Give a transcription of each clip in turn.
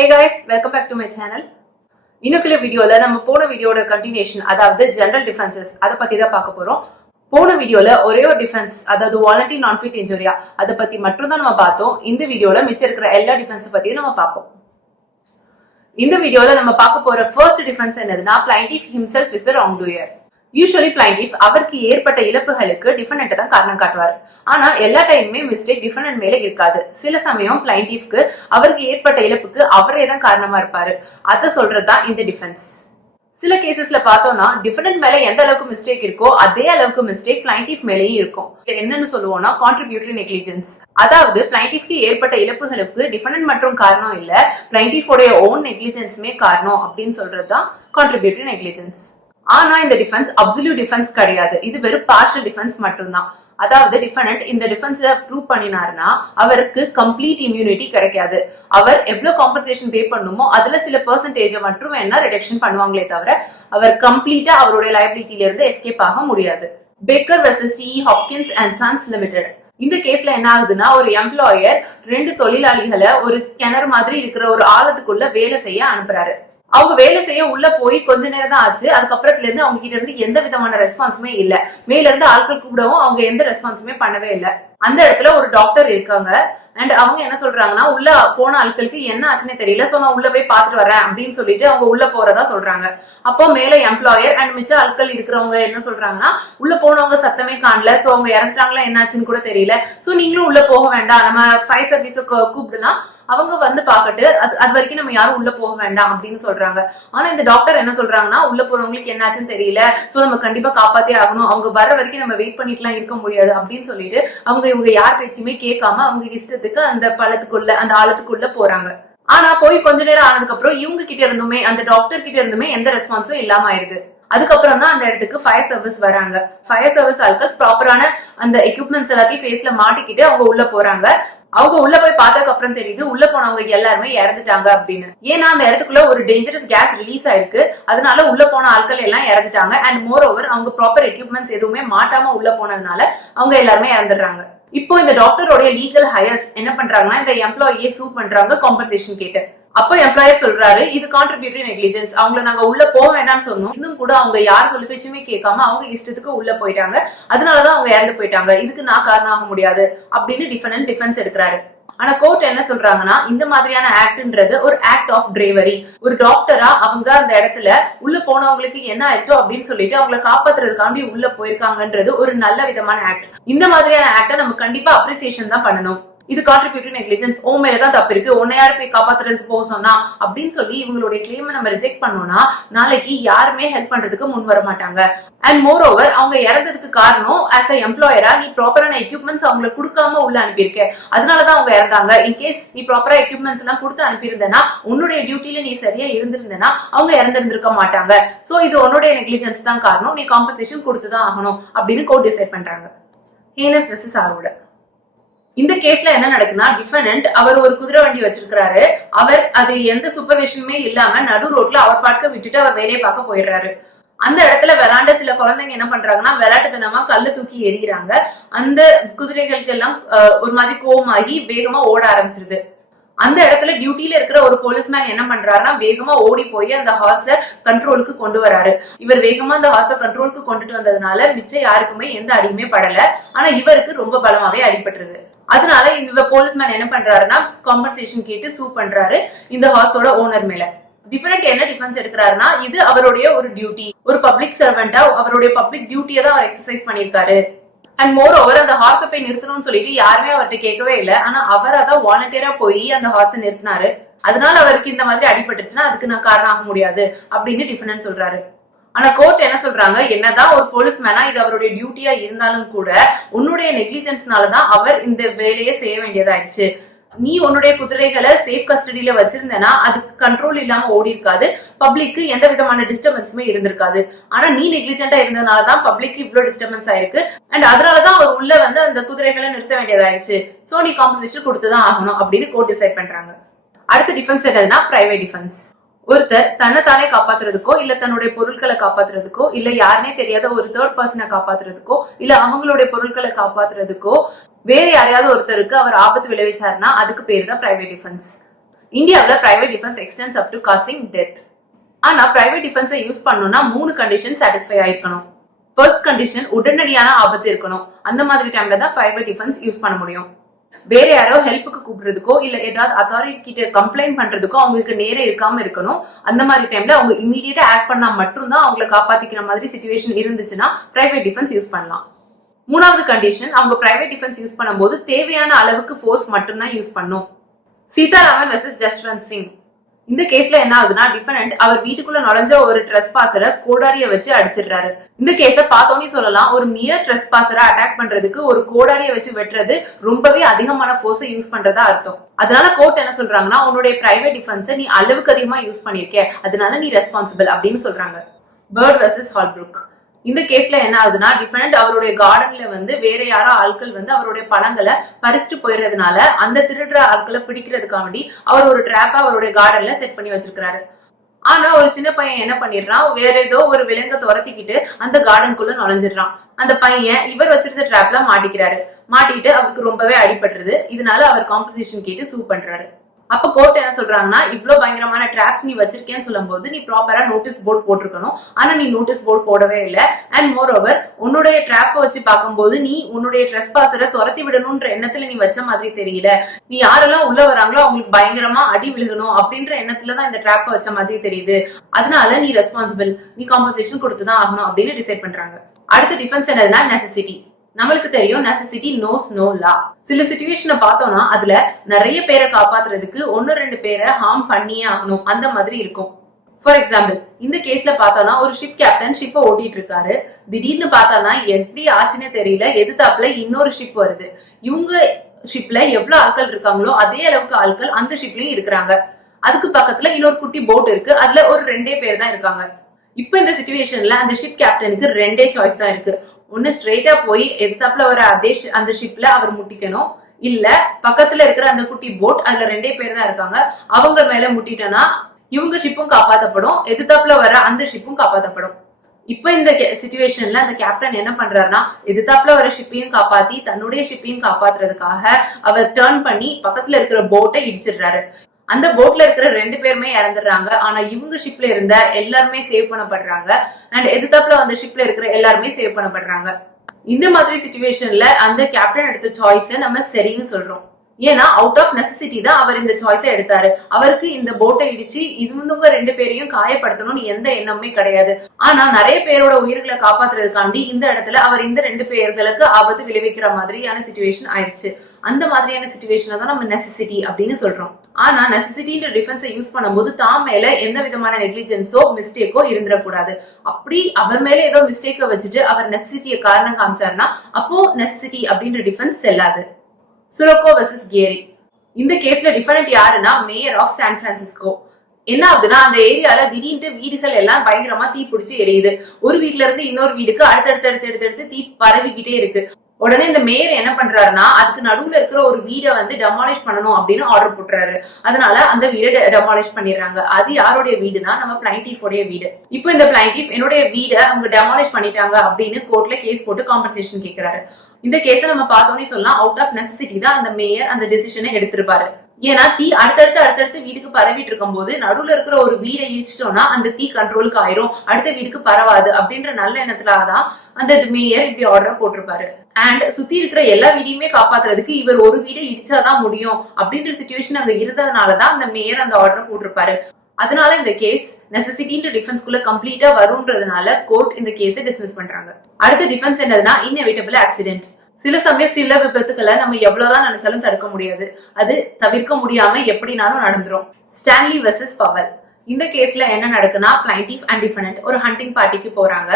Hey guys, welcome back to my channel. இன்னைக்குள்ள வீடியோல நம்ம போன வீடியோட கண்டினியூஷன், அதாவது ஜெனரல் டிஃபென்சஸ் அத பத்தி தான் பார்க்க போறோம். போன வீடியோல ஒரே ஒரு டிஃபென்ஸ், அதாவது வாலண்டரி நான் ஃபிட் இன்ஜூரியா அத பத்தி மட்டும் தான் நம்ம பார்த்தோம். இந்த வீடியோல மிச்சம் இருக்கிற எல்லா டிஃபென்ஸ் பத்தியும் நம்ம பார்ப்போம். இந்த வீடியோல நம்ம பார்க்க போற ஃபர்ஸ்ட் டிஃபென்ஸ் என்னதுன்னா, plaintiff himself is a wrongdoer. Usually plaintiff அவருக்கு ஏற்பட்ட இழப்புகளுக்கு டிஃபெண்டன்ட் தான் காரணம் காட்டுவார். ஆனா எல்லா டைமுமே மிஸ்டேக் டிஃபெண்டன்ட் மேல இருக்காது. சில சமயம் பிளைண்டிஃப்க்கு அவருக்கு ஏற்பட்ட இழப்புக்கு அவரே தான் காரணமா இருப்பாரு. அத சொல்றதுதான் இந்த டிஃபென்ஸ். சில கேசஸ்ல பார்த்தோம்னா டிஃபெண்டன்ட் மேல எந்த அளவுக்கு மிஸ்டேக் இருக்கோ அதே அளவுக்கு மிஸ்டேக் பிளைண்டிஃப் மேலேயும் இருக்கும். என்னன்னு சொல்லுவோம்னா கான்ட்ரிபியூட்டரி நெக்லிஜென்ஸ். அதாவது பிளைண்டிஃப்க்கு ஏற்பட்ட இழப்புகளுக்கு டிஃபெண்டன்ட் மட்டும் காரணம் இல்ல, பிளைண்டிஃபோட ஓன் நெக்லிஜென்ஸுமே காரணம் அப்படின்னு சொல்றதுதான் கான்ட்ரிபியூட்டரி நெக்லிஜென்ஸ். ஆனா இந்த டிஃபென்ஸ் அப்சல்யூட் டிஃபென்ஸ் கிடையாது. இது வெறும் பார்ஷியல் டிஃபென்ஸ் மட்டும்தான். அதாவது டிஃபெண்டன்ட் இந்த டிஃபென்ஸ ப்ரூவ் பண்ணினாருன்னா அவருக்கு கம்ப்ளீட் இம்யூனிட்டி கிடைக்காது. அவர் எவ்வளவு காம்பன்சேஷன் பே பண்ணுமோ அதுல சில பெர்சன்டேஜ் மட்டும் வேணா ரிடக்ஷன் பண்ணுவாங்களே தவிர அவர் கம்ப்ளீட்டா அவருடைய லைபிலிட்டில இருந்து எஸ்கேப் ஆக முடியாது. Baker versus T Hopkins and sons limited. இந்த கேஸ்ல என்ன ஆகுதுன்னா, ஒரு எம்ப்ளாயர் 2 தொழிலாளிகளை ஒரு கிணறு மாதிரி இருக்கிற ஒரு ஆழத்துக்குள்ள வேலை செய்ய அனுப்புறாரு. அவங்க வேலை செய்ய உள்ள போய் கொஞ்ச நேரம் தான் ஆச்சு. அதுக்கப்புறத்துல இருந்து அவங்க கிட்ட இருந்து எந்த விதமான ரெஸ்பான்ஸுமே இல்ல. மேல இருந்து ஆட்கள் கூப்பிடவும் அவங்க எந்த ரெஸ்பான்ஸுமே பண்ணவே இல்லை. அந்த இடத்துல ஒரு டாக்டர் இருக்காங்க. அண்ட் அவங்க என்ன சொல்றாங்கன்னா, உள்ள போன ஆட்களுக்கு என்ன ஆச்சுன்னே தெரியல, சோ நான் உள்ள போய் பாத்துட்டு வரேன் அப்படின்னு சொல்லிட்டு அவங்க உள்ள போறதா சொல்றாங்க. அப்போ மேல எம்ப்ளாயர் அண்ட் மிச்ச ஆட்கள் இருக்கிறவங்க என்ன சொல்றாங்கன்னா, உள்ள போனவங்க சத்தமே காணல, சோ அவங்க இறந்துட்டாங்களா என்னாச்சுன்னு கூட தெரியல, சோ நீங்களும் உள்ள போக வேண்டாம், நம்ம ஃபயர் சர்வீஸ் கூப்பிடுனா அவங்க வந்து பாக்கட்டு, அது வரைக்கும் நம்ம யாரும் உள்ள போக வேண்டாம் அப்படின்னு சொல்றாங்க. ஆனா இந்த டாக்டர் என்ன சொல்றாங்கன்னா, உள்ள போறவங்களுக்கு என்னாச்சுன்னு தெரியல, சோ நம்ம கண்டிப்பா காப்பாத்தே ஆகணும், அவங்க வர்ற வரைக்கும் நம்ம வெயிட் பண்ணிட்டுலாம் இருக்க முடியாது அப்படின்னு சொல்லிட்டு இவங்க யார் பேச்சுமே கேட்காம அவங்க இஷ்டத்துக்கு அந்த பழத்துக்குள்ள அந்த ஆழத்துக்குள்ள போறாங்க. ஆனா போய் கொஞ்ச நேரம் ஆனதுக்கு அப்புறம் இவங்க கிட்ட இருந்துமே அந்த டாக்டர் கிட்ட இருந்துமே எந்த ரெஸ்பான்ஸும் இல்லாம ஆயிருது. அதுக்கப்புறம் தான் அந்த இடத்துக்கு ஃபயர் சர்வீஸ் வராங்க. ஃபயர் சர்வீஸ் ஆட்கள் ப்ராப்பரான அந்த எக்யூப்மெண்ட்ஸ் எல்லாத்தையும் ஃபேஸ்ல மாட்டிக்கிட்டு அவங்க உள்ள போறாங்க. அவங்க உள்ள போய் பார்த்ததுக்கு அப்புறம் தெரியுது உள்ள போனவங்க எல்லாருமே இறந்துட்டாங்க அப்படின்னு. ஏன்னா அந்த இடத்துக்குள்ள ஒரு டேஞ்சரஸ் கேஸ் ரிலீஸ் ஆயிருக்கு, அதனால உள்ள போன ஆட்கள் எல்லாம் இறந்துட்டாங்க. அண்ட் மோர் ஓவர் அவங்க ப்ராப்பர் எக்யூப்மெண்ட்ஸ் எதுவுமே மாட்டாம உள்ள போனதுனால அவங்க எல்லாருமே இறந்துடுறாங்க. இப்போ இந்த டாக்டரோட லீகல் ஹையர்ஸ் என்ன பண்றாங்கன்னா, இந்த எம்ப்ளாயியை சூ பண்றாங்க காம்பன்சேஷன் கேட்டு. அப்போ எம்ப்ளாயர் சொல்றாரு, இது கான்ட்ரிபியூட்டரி நெக்லிஜென்ஸ், அவங்களை நாங்க உள்ள போக வேண்டாம்னு சொன்னோம், இன்னும் கூட அவங்க யார் சொல்லி பேச்சுமே கேட்காம அவங்க இஷ்டத்துக்கு உள்ள போயிட்டாங்க, அதனாலதான் அவங்க இறந்து போயிட்டாங்க, இதுக்கு நான் காரணம் ஆக முடியாது அப்படின்னு டிஃபென்ஸ் எடுக்கிறாரு. ஆனா கோர்ட் என்ன சொல்றாங்கன்னா, இந்த மாதிரியான ஆக்ட்ன்றது ஒரு ஆக்ட் ஆஃப் பிரேவரி. ஒரு டாக்டரா அவங்க அந்த இடத்துல உள்ள போனவங்களுக்கு என்ன ஆயிடுச்சோ அப்படின்னு சொல்லிட்டு அவங்களை காப்பாத்துறதுக்காண்டி உள்ள போயிருக்காங்கன்றது ஒரு நல்ல விதமான ஆக்ட். இந்த மாதிரியான ஆக்ட நம்ம கண்டிப்பா அப்ரிசியேஷன் தான் பண்ணணும். இது கான்ட்ரிபியூட்டரி நெக்லிஜென்ஸ், ஓ மேலதான் தப்பு இருக்கு, உன்னை யாரு போய் காப்பாத்துறதுக்கு போக சொன்னா அப்படின்னு சொல்லி இவங்களுடைய கிளைமை நம்ம ரிஜெக்ட் பண்ணோம்னா நாளைக்கு யாருமே ஹெல்ப் பண்றதுக்கு முன் வர மாட்டாங்க. அண்ட் மோர் ஓவர் அவங்க இறந்ததுக்கு காரணம் ஆஸ் அ எம்ப்ளாயரா நீ ப்ராப்பரான எக்யூப்மெண்ட்ஸ் அவங்களை கொடுக்காம உள்ள அனுப்பியிருக்க, அதனாலதான் அவங்க இறந்தாங்க. இன்கேஸ் நீ ப்ராப்பரா எக்யூப்மெண்ட்ஸ் எல்லாம் கொடுத்து அனுப்பியிருந்தேன்னா, உன்னுடைய டியூட்டில நீ சரியா இருந்திருந்தேன்னா அவங்க இறந்திருந்திருக்க மாட்டாங்க. சோ இது உன்னுடைய நெக்லிஜென்ஸ் தான் காரணம், நீ காம்பன்சேஷன் கொடுத்துதான் ஆகணும் அப்படின்னு கோர்ட் டிசைட் பண்றாங்க. ஹேனஸ் வெர்சஸ் ஆரோட. இந்த கேஸ்ல என்ன நடக்குன்னா, டிஃபெண்டன்ட் அவர் ஒரு குதிரை வண்டி வச்சிருக்காரு. அவர் அது எந்த சூப்பர்விஷனுமே இல்லாம நடு ரோட்ல அவர் பாட்டுக்கு விட்டுட்டு அவர் வேலையை பார்க்க போயிடுறாரு. அந்த இடத்துல விளையாண்ட சில குழந்தைங்க என்ன பண்றாங்கன்னா, விளையாட்டுத்தனமா கல்லு தூக்கி எறிகிறாங்க. அந்த குதிரைகளுக்கு எல்லாம் ஒரு மாதிரி கோவமாகி வேகமா ஓட ஆரம்பிச்சிருது. அந்த இடத்துல டியூட்டில இருக்கிற ஒரு போலீஸ்மேன் என்ன பண்றாருன்னா, வேகமா ஓடி போய் அந்த ஹார்ஸ கண்ட்ரோலுக்கு கொண்டு வராரு. இவர் வேகமா அந்த ஹார்ஸ கண்ட்ரோலுக்கு கொண்டுட்டு வந்ததுனால மிச்சம் யாருக்குமே எந்த அடியுமே படல. ஆனா இவருக்கு ரொம்ப பலமாவே அடிபட்டுருது. அதனால இந்த போலீஸ்மேன் என்ன பண்றாருன்னா, காம்பன்சேஷன் கேட்டு சூ பண்றாரு இந்த ஹார்ஸோட ஓனர் மேல. டிஃபரெண்ட் என்ன டிஃபென்ஸ் எடுக்கிறாருன்னா, இது அவருடைய ஒரு டியூட்டி, ஒரு பப்ளிக் சர்வெண்டா அவருடைய பப்ளிக் டியூட்டியை தான் அவர் எக்ஸசைஸ் பண்ணிருக்காரு. அண்ட் மோர் ஓவர் அந்த ஹார்ஸை போய் நிறுத்தணும்னு சொல்லிட்டு யாருமே அவர்கிட்ட கேட்கவே இல்லை. ஆனா அவர் அதான் வாலண்டியரா போய் அந்த ஹார்ஸை நிறுத்தினாரு. அதனால அவருக்கு இந்த மாதிரி அடிபட்டுச்சுன்னா அதுக்கு நான் காரணம் ஆக முடியாது அப்படின்னு டிஃபெண்டன்ட் சொல்றாரு. ஆனா கோர்ட் என்ன சொல்றாங்க, என்னதான் ஒரு போலீஸ்மேனா இது அவருடைய டியூட்டியா இருந்தாலும் கூட உன்னுடைய நெக்லிஜென்ஸ்னாலதான் அவர் இந்த வேலையை செய்ய வேண்டியதாயிடுச்சு. நீ உன்னுடைய குதிரைகளை சேஃப் கஸ்டடியில வச்சிருந்தனா அதுக்கு கண்ட்ரோல் இல்லாம ஓடி இருக்காது, பப்ளிக்கு எந்த விதமான டிஸ்டர்பன்ஸுமே இருந்திருக்காது. ஆனா நீ நெக்லிஜென்டா இருந்ததுனாலதான் பப்ளிக்கு இவ்வளவு டிஸ்டர்பன்ஸ் ஆயிருக்கு. அண்ட் அதனாலதான் அவர் உள்ள வந்து அந்த குதிரைகளை நிறுத்த வேண்டியதாயிடுச்சு. சோ நீ காம்பன்சேஷன் கொடுத்துதான் ஆகணும் அப்படின்னு கோர்ட் டிசைட் பண்றாங்க. அடுத்த டிஃபென்ஸ் என்னதுன்னா, பிரைவேட் டிஃபென்ஸ். ஒருத்தர் தன்னைத்தானே காப்பாத்துறதுக்கோ இல்ல தன்னுடைய பொருட்களை காப்பாத்துறதுக்கோ இல்ல யாருனே தெரியாத ஒரு தேர்ட் பர்சனை காப்பாத்துறதுக்கோ இல்ல அவங்களுடைய பொருட்களை காப்பாத்துறதுக்கோ வேற யாரையாவது ஒருத்தருக்கு அவர் ஆபத்து விளைவிச்சாருன்னா அதுக்கு பேரு தான் பிரைவேட் டிஃபென்ஸ். இந்தியாவுல private defence extends up to causing death. ஆனா பிரைவேட் டிஃபென்ஸை யூஸ் பண்ணணும்னா 3 கண்டிஷன் சாட்டிஸ்ஃபை ஆயிருக்கணும். ஃபர்ஸ்ட் கண்டிஷன் உடனடியான ஆபத்து இருக்கணும். அந்த மாதிரி டைம்ல தான் பிரைவேட் டிஃபென்ஸ் யூஸ் பண்ண முடியும். வேற யாரோ ஹெல்ப்புக்கு கூப்பிடுறதுக்கோ இல்ல ஏதாவது அத்தாரிட்டி கிட்ட கம்ப்ளைண்ட் பண்றதுக்கோ அவங்களுக்கு நேரம் இருக்காம இருக்கணும். அந்த மாதிரி டைம்ல அவங்க இமீடியட்டா ஆக்ட் பண்ணா மட்டும்தான் அவங்களை காப்பாத்திக்கிற மாதிரி சிச்சுவேஷன் இருந்துச்சுன்னா பிரைவேட் டிஃபென்ஸ் யூஸ் பண்ணலாம். மூணாவது கண்டிஷன், அவங்க பிரைவேட் டிஃபென்ஸ் யூஸ் பண்ணும்போது தேவையான அளவுக்கு ஃபோர்ஸ் மட்டும்தான் யூஸ் பண்ணும். சீதாராமன் வெர்சஸ் ஜஸ்வந்த் சிங். இந்த கேஸ்ல என்ன ஆகுதுன்னா, டிஃபெண்டன்ட் அவர் வீட்டுக்குள்ள நுழைஞ்ச ஒரு ட்ரெஸ்பாசரை கோடாரிய வச்சு அடிச்சிடுறாரு. இந்த கேஸ பார்த்தோன்னே சொல்லலாம், ஒரு மியர் ட்ரெஸ்பாசரை அட்டாக் பண்றதுக்கு ஒரு கோடாரிய வச்சு வெட்டுறது ரொம்பவே அதிகமான ஃபோர்ஸை யூஸ் பண்றதா அர்த்தம். அதனால கோர்ட் என்ன சொல்றாங்கன்னா, உன்னுடைய பிரைவேட் டிஃபென்ஸை நீ அளவுக்கு அதிகமா யூஸ் பண்ணிருக்க, அதனால நீ ரெஸ்பான்சிபிள் அப்படின்னு சொல்றாங்க. Bird versus Holbrook. இந்த கேஸ்ல என்ன ஆகுதுன்னா, டிஃபெண்டன்ட் அவருடைய கார்டன்ல வேற யாரோ ஆட்கள் அவருடைய பழங்களை பறிச்சுட்டு போயிடுறதுனால அந்த திருடுற ஆட்களை பிடிக்கிறதுக்காண்டி அவர் ஒரு டிராப்ப அவருடைய கார்டன்ல செட் பண்ணி வச்சிருக்காரு. ஆனா ஒரு சின்ன பையன் என்ன பண்ணிடுறான், வேற ஏதோ ஒரு விலங்கை துரத்திக்கிட்டு அந்த கார்டனுக்குள்ள நுழைஞ்சிடுறான். அந்த பையன் இவர் வச்சிருந்த டிராப்ல மாட்டிக்கிட்டு அவருக்கு ரொம்பவே அடிபட்டுருது. இதனால அவர் காம்பன்சேஷன் கேட்டு சூ பண்றாரு. அப்ப கோர்ட் என்ன சொல்றாங்கன்னா, இவ்வளவு பயங்கரமான டிராப்ஸ் நீ வச்சிருக்கேன்னு சொல்லும் போது நீ ப்ராப்பரா நோட்டீஸ் போர்டு போட்டிருக்கணும். ஆனா நீ நோட்டீஸ் போர்டு போடவே இல்லை. அண்ட் மோர் ஓவர், உன்னுடைய டிராப்ப வச்சு பார்க்கும்போது நீ உன்னுடைய ட்ரெஸ்பாசரை துரத்தி விடணும்ன்ற எண்ணத்துல நீ வச்ச மாதிரி தெரியல. நீ யாரெல்லாம் உள்ள வராங்களோ அவங்களுக்கு பயங்கரமா அடி விழுகணும் அப்படின்ற எண்ணத்துலதான் இந்த டிராப்ப வச்ச மாதிரி தெரியுது. அதனால நீ ரெஸ்பான்சிபிள், நீ காம்பன்சேஷன் கொடுத்துதான் ஆகணும் அப்படின்னு டிசைட் பண்றாங்க. அடுத்த டிஃபென்ஸ் என்னதுன்னா நெசசிட்டி. நம்மளுக்கு தெரியும் நெசசிட்டி நோஸ் நோ லா. சில சிச்சுவேஷனை பார்த்தோம்னா அதுல நிறைய பேரை காப்பாத்துறதுக்கு 1-2 பேரை ஹார்ம் பண்ணியே ஆகணும், அந்த மாதிரி இருக்கும். ஃபார் எக்ஸாம்பிள், இந்த கேஸ்ல பார்த்தோம்னா ஒரு ஷிப் கேப்டன் ஷிப்பை ஓட்டிட்டு இருக்காரு. திடீர்னு பார்த்தோம்னா எப்படி ஆச்சுன்னே தெரியல, எதிர்த்தாப்புல இன்னொரு ஷிப் வருது. இவங்க ஷிப்ல எவ்வளவு ஆட்கள் இருக்காங்களோ அதே அளவுக்கு ஆட்கள் அந்த ஷிப்லயும் இருக்கிறாங்க. அதுக்கு பக்கத்துல இன்னொரு குட்டி போட் இருக்கு, அதுல ஒரு 2 பேர் தான் இருக்காங்க. இப்ப இந்த சிச்சுவேஷன்ல அந்த ஷிப் கேப்டனுக்கு 2 சாய்ஸ் தான் இருக்கு. ஒன்னு ஸ்ட்ரெயிட்டா போய் எதிர்த்தாப்புல வர அந்த ஷிப்ல அவர் முட்டிக்கணும், இல்ல பக்கத்துல இருக்கிற அந்த குட்டி போட், அதுல 2 பேர் தான் இருக்காங்க, அவங்க மேல முட்டிட்டனா இவங்க ஷிப்பும் காப்பாத்தப்படும், எதிர்த்தாப்புல வர அந்த ஷிப்பும் காப்பாத்தப்படும். இப்ப இந்த சிச்சுவேஷன்ல அந்த கேப்டன் என்ன பண்றாருன்னா, எதிர்த்தாப்புல வர ஷிப்பையும் காப்பாத்தி தன்னுடைய ஷிப்பையும் காப்பாத்துறதுக்காக அவர் டர்ன் பண்ணி பக்கத்துல இருக்கிற போட்டை இடிச்சிடுறாரு. அந்த போட்ல இருக்கிற 2 பேருமே இறந்துடுறாங்க. ஆனா இவங்க ஷிப்ல இருந்த எல்லாருமே சேவ் பண்ணப்படுறாங்க. அண்ட் எதிர்த்தாப்புல வந்த ஷிப்ல இருக்கிற எல்லாருமே சேவ் பண்ணப்படுறாங்க. இந்த மாதிரி சிச்சுவேஷன்ல அந்த கேப்டன் எடுத்த சாய்ஸ நம்ம சரின்னு சொல்றோம். ஏன்னா அவுட் ஆஃப் நெசசிட்டி தான் அவர் இந்த சாய்ஸை எடுத்தாரு. அவருக்கு இந்த போட்டை இடிச்சு இவங்க 2 பேரையும் காயப்படுத்தணும்னு எந்த எண்ணமே கிடையாது. ஆனா நிறைய பேரோட உயிர்களை காப்பாத்துறதுக்காண்டி இந்த இடத்துல அவர் இந்த 2 பேர்களுக்கு ஆபத்து விளைவிக்கிற மாதிரியான சிச்சுவேஷன் ஆயிடுச்சு. அந்த மாதிரியான சிச்சுவேஷனை தான் நம்ம நெசசிட்டி அப்படின்னு சொல்றோம். ஆனா நெசசிட்டின்ற டிஃபென்ஸை யூஸ் பண்ணும்போது தான் மேல எந்த விதமான நெக்லிஜென்ஸோ மிஸ்டேக்கோ இருந்துடக்கூடாது. அப்படி அவர் மேல ஏதோ மிஸ்டேக்கை வச்சுட்டு அவர் நெசசிட்டியை காரணம் காமிச்சாருன்னா அப்போ நெசசிட்டி அப்படின்ற டிஃபென்ஸ் செல்லாது. சுரக்கோ வெர்சஸ் கேரி. இந்த கேஸ்ல டிஃபெண்டன்ட் யாருன்னா மேயர் ஆஃப் சான் பிரான்சிஸ்கோ. என்ன ஆகுதுன்னா, அந்த ஏரியால திடீர்னு வீடுகள் எல்லாம் பயங்கரமா தீ பிடிச்சி எரியுது. ஒரு வீட்டுல இருந்து இன்னொரு வீடுக்கு அடுத்தடுத்து தீ பரவிக்கிட்டே இருக்கு. உடனே இந்த மேயர் என்ன பண்றாருன்னா, அதுக்கு நடுவுல இருக்கிற ஒரு வீடை டெமாலிஷ் பண்ணணும் அப்படின்னு ஆர்டர் போட்டுறாரு. அதனால அந்த வீடை டெமாலிஷ் பண்ணிடுறாங்க. அது யாருடைய வீடுனா நம்ம பிளைண்டிஃபோடைய வீடு. இப்போ இந்த பிளைண்டிஃப் என்னுடைய வீடை அவங்க டெமாலிஷ் பண்ணிட்டாங்க அப்படின்னு கோர்ட்ல கேஸ் போட்டு காம்பன்சேஷன் கேட்கிறாரு. இந்த கேஸ நம்ம பார்த்தோன்னே சொல்லலாம், அவுட் ஆஃப் நெசசிட்டி தான் அந்த மேயர் அந்த டிசிஷனை எடுத்திருப்பாரு. ஏன்னா தீ அடுத்தடுத்து வீட்டுக்கு பரவிட்டு இருக்கும் போது நடுவுல இருக்கிற ஒரு வீடை இடிச்சிட்டோம்னா அந்த தீ கண்ட்ரோலுக்கு ஆயிரும், அடுத்த வீட்டுக்கு பரவாது அப்படின்ற நல்ல எண்ணத்துலதான் அந்த மேயர் இப்படி ஆர்டர் போட்டிருப்பாரு. அண்ட் சுத்தி இருக்கிற எல்லா வீடையுமே காப்பாத்துறதுக்கு இவர் ஒரு வீடை இடிச்சாதான் முடியும் அப்படின்ற சிச்சுவேஷன் அங்க இருந்ததுனாலதான் அந்த மேயர் அந்த ஆர்டர் போட்டிருப்பாரு. அதனால இந்த கேஸ் நெசசிட்டின்ற டிஃபென்ஸ்குள்ள கம்ப்ளீட்டா வரும்ன்றதுனால கோர்ட் இந்த கேஸை டிஸ்மிஸ் பண்றாங்க. அடுத்த டிஃபென்ஸ் என்னதுன்னா இன்எவிட்டபிள் ஆக்சிடென்ட். சில சமயம் சில விபத்துக்களை நம்ம எவ்வளவுதான் நினைச்சாலும் தடுக்க முடியாது, அது தவிர்க்க முடியாம எப்படினாலும் நடந்துரும். Stanley versus Powell. இந்த கேஸ்ல என்ன நடக்குன்னா, பிளைண்டிஃப் அண்ட் டிஃபெண்டன்ட் ஒரு ஹண்டிங் பார்ட்டிக்கு போறாங்க.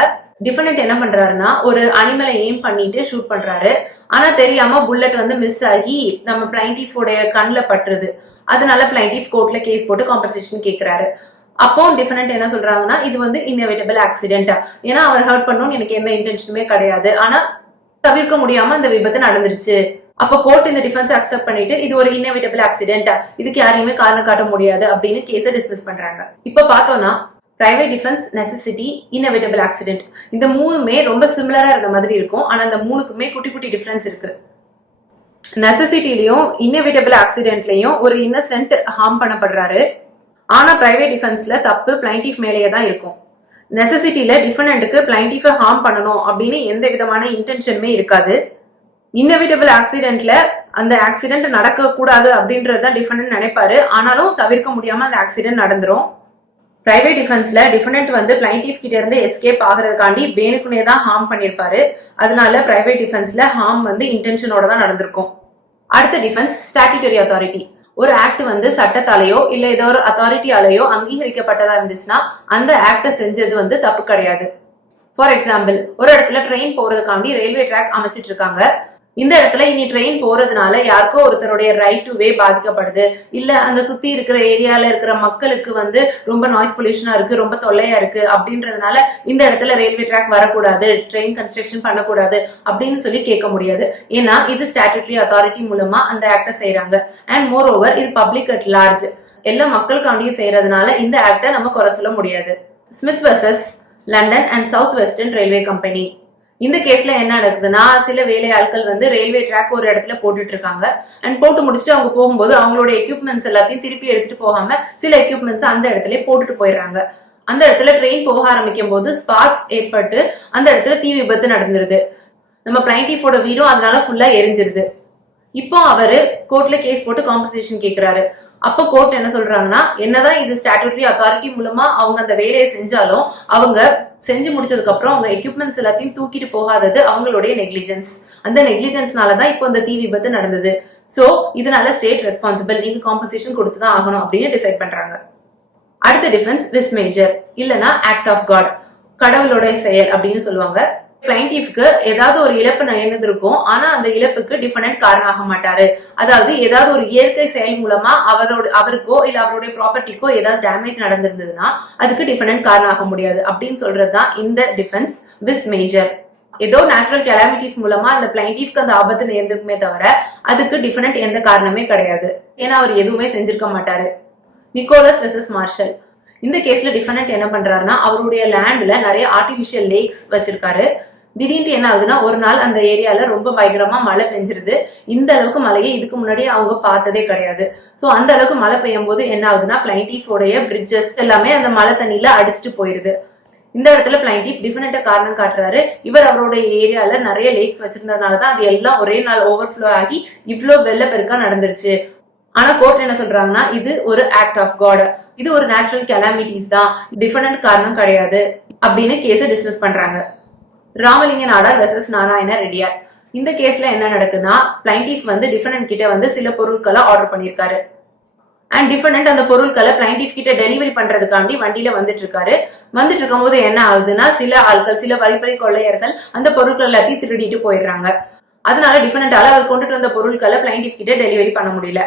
டிஃபெண்டன்ட் என்ன பண்றாருன்னா ஒரு அனிமலை எய்ம் பண்ணிட்டு ஷூட் பண்றாரு. ஆனா தெரியாம புல்லட் மிஸ் ஆகி நம்ம பிளைண்டிஃபோடைய கண்ணுல பட்டுருது. அதனால பிளைண்டிஃப் கோர்ட்ல கேஸ் போட்டு காம்பன்சேஷன் கேட்கிறாரு. அப்போ டிஃபெண்டன்ட் என்ன சொல்றாங்கன்னா, இது இன்எவிட்டபிள் ஆக்சிடென்ட், ஏன்னா அவர் ஹர்ட் பண்ணணும்னு எனக்கு எந்த இன்டென்ஷனுமே கிடையாது, ஆனா தவிர்க்க முடியாம அந்த விபத்து நடந்துருச்சு. அப்ப கோர்ட் இந்த டிஃபென்ஸ் அக்செப்ட் பண்ணிட்டு இது ஒரு இன்எவிட்டபிள் ஆக்சிடென்ட், இதுக்கு யாரையுமே காரணம் காட்ட முடியாது அப்படின்னு கேஸை டிஸ்மிஸ் பண்றாங்க. இப்ப பார்த்தோம்னா private defence, necessity, inevitable accident, இந்த 3மே ரொம்ப சிமிலரா இருந்த மாதிரி இருக்கும். ஆனா இந்த 3க்குமே குட்டி குட்டி டிஃபரன்ஸ் இருக்கு. நெசசிட்டிலையும் இன்னெவிட்டபிள் ஆக்சிடென்ட்லயும் ஒரு இன்னசென்ட் ஹார்ம் பண்ணப்படுறாரு. ஆனா பிரைவேட் டிஃபென்ஸ்ல தப்பு பிளைண்டிஃப் மேலேயே தான் இருக்கும். நெசசிட்டில டிஃபெண்டன்ட்க்கு பிளைண்டிஃபை ஹார்ம் பண்ணணும் அப்படின்னு எந்த விதமான இன்டென்ஷனுமே இருக்காது. இன்னெவிட்டபிள் ஆக்சிடென்ட்ல அந்த ஆக்சிடென்ட் நடக்க கூடாது அப்படின்றதான் டிஃபெண்டன்ட் நினைப்பாரு. ஆனாலும் தவிர்க்க முடியாம அந்த ஆக்சிடென்ட் நடந்துரும். பிரைவேட் டிஃபென்ஸ்ல டிஃபெண்டன்ட் வந்து பிளைண்டிஃப் கிட்ட இருந்து எஸ்கேப் ஆகுறதுக்காண்டி வேணுக்குனே தான் ஹார்ம் பண்ணிருப்பாரு. அதனால பிரைவேட் டிஃபென்ஸ்ல ஹார்ம் வந்து இன்டென்ஷனோட தான் நடந்திருக்கும். அடுத்த டிஃபென்ஸ் ஸ்டாட்யூட்டரி அத்தாரிட்டி. ஒரு ஆக்ட் வந்து சட்டத்தாலேயோ இல்ல ஏதோ ஒரு அத்தாரிட்டியாலேயோ அங்கீகரிக்கப்பட்டதா இருந்துச்சுன்னா அந்த ஆக்ட செஞ்சது வந்து தப்பு கிடையாது. ஃபார் எக்ஸாம்பிள், ஒரு இடத்துல ட்ரெயின் போறதுக்காண்டி ரயில்வே ட்ராக் அமைச்சிட்டு இருக்காங்க. இந்த இடத்துல இனி ட்ரெயின் போறதுனால யாருக்கோ ஒருத்தருடைய ரைட் டு வே பாதிக்கப்படுது, இல்ல அந்த சுத்தி இருக்கிற ஏரியால இருக்கிற மக்களுக்கு வந்து ரொம்ப நாய்ஸ் பொல்யூஷனா இருக்கு, ரொம்ப தொல்லையா இருக்கு அப்படின்றதுனால இந்த இடத்துல ரயில்வே ட்ராக் வரக்கூடாது, ட்ரெயின் கன்ஸ்ட்ரக்ஷன் பண்ணக்கூடாது அப்படின்னு சொல்லி கேட்க முடியாது. ஏன்னா இது ஸ்டாட்யூட்டரி அத்தாரிட்டி மூலமா அந்த ஆக்ட செய்யறாங்க. அண்ட் மோர் ஓவர் இது பப்ளிக் அட் லார்ஜ், எல்லா மக்களுக்காண்டியும் செய்யறதுனால இந்த ஆக்ட நம்ம குறை சொல்ல முடியாது. Smith versus London and south western railway company. இந்த கேஸ்ல என்ன நடக்குதுன்னா, சில வேலையாட்கள் வந்து ரயில்வே ட்ராக் ஒரு இடத்துல போட்டுட்டு இருக்காங்க. அண்ட் போட்டு முடிச்சுட்டு அவங்க போகும்போது அவங்களோட எக்யூப்மெண்ட்ஸ் எல்லாத்தையும் திருப்பி எடுத்துட்டு போகாம சில எக்யூப்மெண்ட்ஸ் அந்த இடத்துல போட்டுட்டு போயிடுறாங்க. அந்த இடத்துல ட்ரெயின் போக ஆரம்பிக்கும் போது ஸ்பார்க்ஸ் ஏற்பட்டு அந்த இடத்துல தீ விபத்து நடந்துருது. நம்ம பிளைண்டிஃபோட வீடும் அதனால ஃபுல்லா எரிஞ்சிருது. இப்போ அவரு கோர்ட்ல கேஸ் போட்டு காம்பன்சேஷன் கேட்கிறாரு. அப்போ கோர்ட் என்ன சொல்றாங்கன்னா, என்னதான் இது ஸ்டாட்யூட்டரி அத்தாரிட்டி மூலமா அவங்க அந்த வேலையை செஞ்சாலும் அவங்க செஞ்சு முடிச்சதுக்கு அப்புறம் அவங்க எக்யூப்மெண்ட்ஸ் எல்லாத்தையும் தூக்கிட்டு போகாதது அவங்களுடைய நெக்லிஜென்ஸ். அந்த நெக்லிஜென்ஸ்னாலதான் இப்போ அந்த தீ விபத்து நடந்தது. சோ இதனால ஸ்டேட் ரெஸ்பான்சிபிள், நீங்க காம்பன்சேஷன் கொடுத்துதான் ஆகணும் அப்படின்னு டிசைட் பண்றாங்க. அடுத்த டிஃபென்ஸ் விஸ் மேஜர், இல்லனா ஆக்ட் ஆஃப் காட், கடவுளோட செயல் அப்படின்னு சொல்லுவாங்க. பிளைண்டிஃப்க்கு ஏதாவது ஒரு இழப்பு நடந்திருக்கும், ஆனா அந்த இழப்புக்கு டிஃபெண்டன்ட் காரணம் ஆக மாட்டாரு. அதாவது ஏதாவது ஒரு இயற்கை செயல் மூலமா அவருக்கோ இல்ல அவருடைய ப்ராப்பர்ட்டிக்கோ ஏதாவது டேமேஜ் நடந்திருந்ததுன்னா அதுக்கு டிஃபெண்டன்ட் காரணம் ஆக முடியாது அப்படின்னு சொல்றதுதான் இந்த டிஃபென்ஸ் விஸ் மேஜர். ஏதோ நேச்சுரல் கெலாமிட்டிஸ் மூலமா அந்த பிளைண்டிஃப்க்கு அந்த ஆபத்து நேர்ந்திருக்குமே தவிர அதுக்கு டிஃபெண்டன்ட் எந்த காரணமே கிடையாது. ஏன்னா அவர் எதுவுமே செஞ்சிருக்க மாட்டாரு. Nicholas versus Marshall. இந்த கேஸ்ல டிஃபெண்டன்ட் என்ன பண்றாருன்னா, அவருடைய லேண்ட்ல நிறைய ஆர்டிபிஷியல் லேக்ஸ் வச்சிருக்காரு. திடீர்னு என்ன ஆகுதுன்னா, ஒரு நாள் அந்த ஏரியால ரொம்ப பயங்கரமா மழை பெஞ்சிருது. இந்த அளவுக்கு மழையை இதுக்கு முன்னாடி அவங்க பார்த்ததே கிடையாது. சோ அந்த அளவுக்கு மழை பெய்யும் போது என்ன ஆகுதுன்னா, பிளைண்டிஃபோடைய பிரிட்ஜஸ் எல்லாமே அந்த மழை தண்ணியில அடிச்சுட்டு போயிருது. இந்த இடத்துல பிளைண்டிஃப் டிஃபெண்டன்ட்ட காரணம் காட்டுறாரு. இவர் அவருடைய ஏரியால நிறைய லேக்ஸ் வச்சிருந்ததுனாலதான் அது எல்லாம் ஒரே நாள் ஓவர்ஃப்ளோ ஆகி இவ்வளவு வெள்ளப்பெருக்கா நடந்துருச்சு. ஆனா கோர்ட் என்ன சொல்றாங்கன்னா, இது ஒரு ஆக்ட் ஆஃப் காட், இது ஒரு நேச்சுரல் கெலாமிட்டிஸ் தான், டிஃபெண்டன்ட் காரணம் கிடையாது அப்படின்னு கேஸ டிஸ்மிஸ் பண்றாங்க. ராமலிங்க நாடார் வெர்சஸ் நாராயண ரெட்டியார். இந்த கேஸ்ல என்ன நடக்குன்னா, பிளைண்டிஃப் வந்து டிஃபெண்டன்ட் கிட்ட வந்து சில பொருட்களை ஆர்டர் பண்ணிருக்காரு. அண்ட் டிஃபெண்டன்ட் அந்த பொருட்களை பிளைண்டிஃப் கிட்ட டெலிவரி பண்றதுக்காண்டி வண்டியில வந்துட்டு இருக்காரு. வந்துட்டு இருக்கும் போது என்ன ஆகுதுன்னா, சில ஆட்கள், சில வழிப்பறி கொள்ளையர்கள் அந்த பொருட்கள் எல்லாத்தையும் திருடிட்டு போயிடுறாங்க. அதனால டிஃபெண்டன்டால அவர் கொண்டுட்டு வந்த பொருட்களை பிளைண்டிஃப் கிட்ட டெலிவரி பண்ண முடியல.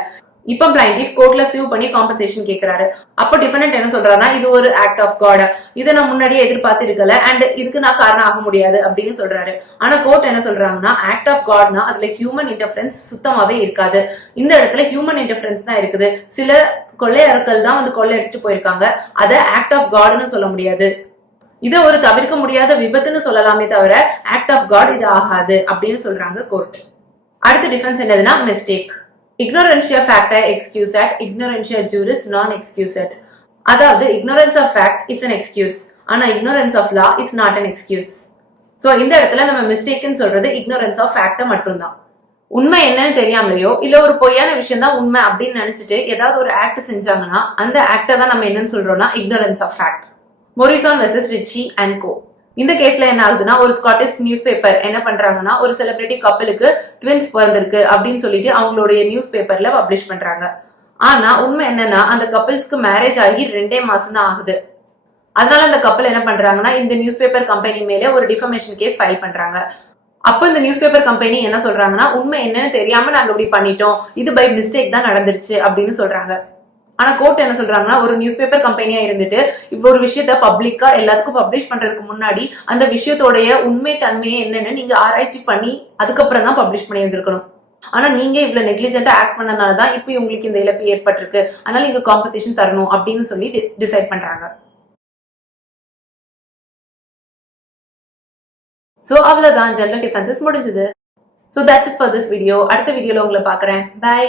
இப்ப பிளைண்டிஃப் கோர்ட்ல சூ பண்ணி காம்பன்சேஷன் கேட்கிறாரு. அப்போ டிஃபெண்டன்ட் என்ன சொல்றாருன்னா, இது ஒரு ஆக்ட் ஆஃப் காட், இதை நான் முன்னாடியே எதிர்பார்த்து இருக்கல அண்ட் இதுக்கு நான் காரணம் ஆக முடியாது அப்படின்னு சொல்றாரு. ஆனா கோர்ட் என்ன சொல்றாங்கன்னா, ஆக்ட் ஆஃப் காட்னா அதுல ஹியூமன் இன்டர்ஃபரன்ஸ் சுத்தமாவே இருக்காது. இந்த இடத்துல ஹியூமன் இன்டர்ஃபரன்ஸ் தான் இருக்குது. சில கொள்ளையர்கள் தான் வந்து கொள்ளை அடிச்சுட்டு போயிருக்காங்க. அதை ஆக்ட் ஆஃப் காட்னு சொல்ல முடியாது. இதை ஒரு தவிர்க்க முடியாத விபத்துன்னு சொல்லலாமே தவிர ஆக்ட் ஆஃப் காட் இது ஆகாது அப்படின்னு சொல்றாங்க கோர்ட். அடுத்த டிஃபென்ஸ் என்னதுன்னா mistake. Ignorantia facta excusat, ignorantia juris non excusat. அதாவது ignorance of fact is an excuse, ஆனா ignorance of law is not an excuse. So இந்த இடத்துல நம்ம மிஸ்டேக்னு சொல்றது ignorance of fact மட்டும்தான். உண்மை என்னன்னு தெரியாமலையோ இல்ல ஒரு பொய்யான விஷயம் தான் உண்மை அப்படின்னு நினைச்சிட்டு ஏதாவது ஒரு ஆக்ட் செஞ்சாங்கன்னா அந்த ஆக்ட தான் நம்ம என்னன்னு சொல்றோம்னா ignorance of fact. Morrison versus Ritchie and co. இந்த கேஸ்ல என்ன ஆகுதுன்னா, ஒரு ஸ்காட்டிஷ் நியூஸ் பேப்பர் என்ன பண்றாங்கன்னா, ஒரு செலிபிரிட்டி கப்பலுக்கு ட்வின்ஸ் பிறந்திருக்கு அப்படின்னு சொல்லிட்டு அவங்களுடைய நியூஸ் பேப்பர்ல பப்ளிஷ் பண்றாங்க. ஆனா உண்மை என்னன்னா, அந்த கப்பல்ஸ்க்கு மேரேஜ் ஆகி 2 மாசம் தான் ஆகுது. அதனால அந்த கப்பல் என்ன பண்றாங்கன்னா, இந்த நியூஸ் பேப்பர் கம்பெனி மேல ஒரு டிஃபமேஷன் கேஸ் ஃபைல் பண்றாங்க. அப்ப இந்த நியூஸ் பேப்பர் கம்பெனி என்ன சொல்றாங்கன்னா, உண்மை என்னன்னு தெரியாம நாங்க இப்படி பண்ணிட்டோம், இது பை மிஸ்டேக் தான் நடந்துருச்சு அப்படின்னு சொல்றாங்க. ஆனா கோர்ட் என்ன சொல்றாங்கன்னா, ஒரு நியூஸ் பேப்பர் கம்பெனியா இருந்துட்டு இப்போ ஒரு விஷயத்த பப்ளிக்கா எல்லாத்துக்கும் பப்ளிஷ் பண்றதுக்கு முன்னாடி அந்த விஷயத்தோடைய உண்மை தன்மையை என்னன்னு நீங்க ஆராய்ச்சி பண்ணி அதுக்கப்புறம் தான் பப்ளிஷ் பண்ணி இருந்திருக்கணும். ஆனா நீங்க இவ்வளவு நெக்லிஜென்டா ஆக்ட் பண்ணனாலதான் இப்போ உங்களுக்கு இந்த இழப்பு ஏற்பட்டிருக்கு, அதனால நீங்க காம்பன்சேஷன் தரணும் அப்படின்னு சொல்லி டிசைட் பண்றாங்க. சோ அவ்வளவுதான், ஜெனரல் டிஃபென்சஸ் முடிஞ்சது. So that's it for this video. அடுத்த வீடியோல உங்களை பார்க்குறேன். பை.